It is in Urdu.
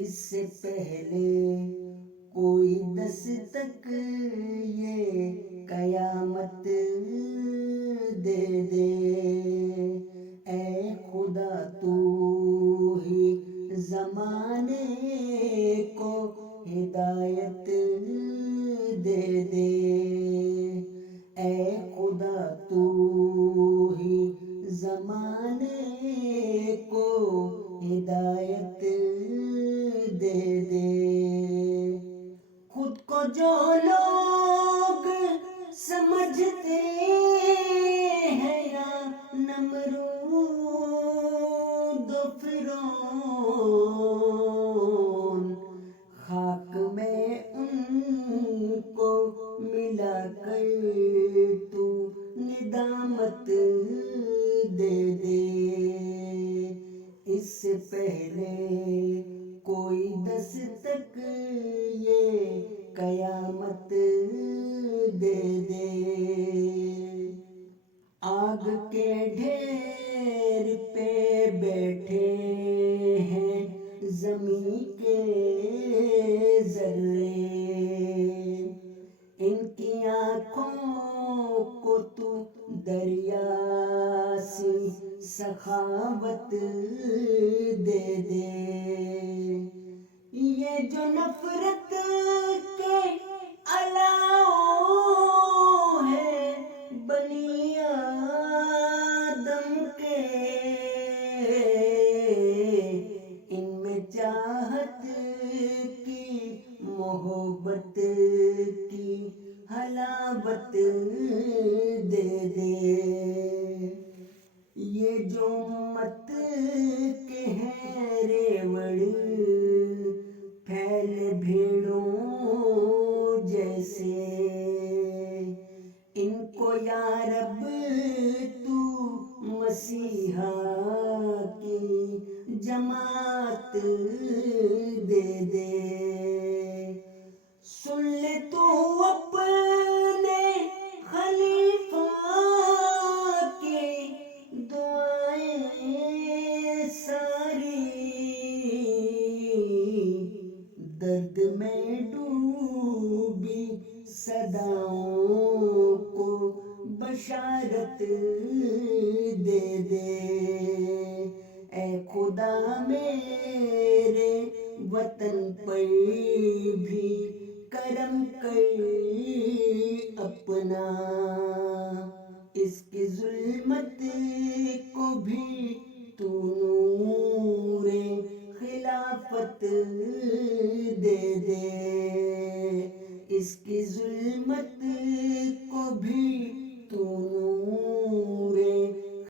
اس سے پہلے کوئی دستک یہ قیامت دے دے، اے خدا تو ہی زمانے کو ہدایت دے دے، اے خدا تو ہی زمانے کو ہدایت دے دے۔ خود کو جو لوگ سمجھتے ہیں یا نمرود و فرعون، خاک میں ان کو ملا کر تو ندامت دے دے۔ اس سے پہلے کوئی دستک یہ قیامت دے دے، آگ کے ڈھیر پہ بیٹھے ہیں زمین کے ذرے، ان کی آنکھوں کو تو دریا سی سخاوت دے دے، یہ جو نفرت کے علاؤ ہے بنی آدم کے، ان میں چاہت کی محبت کی حلاوت دے دے، یہ جو امت کے ہیں ریوڑ پھیلے بھیڑوں جیسے، ان کو یا رب تو مسیحا کی جماعت دے دے، سن لے تو اپنے خلیفہ کی دعائیں ساری، درد میں ڈوبی صداؤں کو بشارت دے دے، اے خدا میرے وطن پر بھی کرم کر اپنا، اس کی ظلمت کو بھی تو نور خلافت دے دے، اس کی ظلمت کو بھی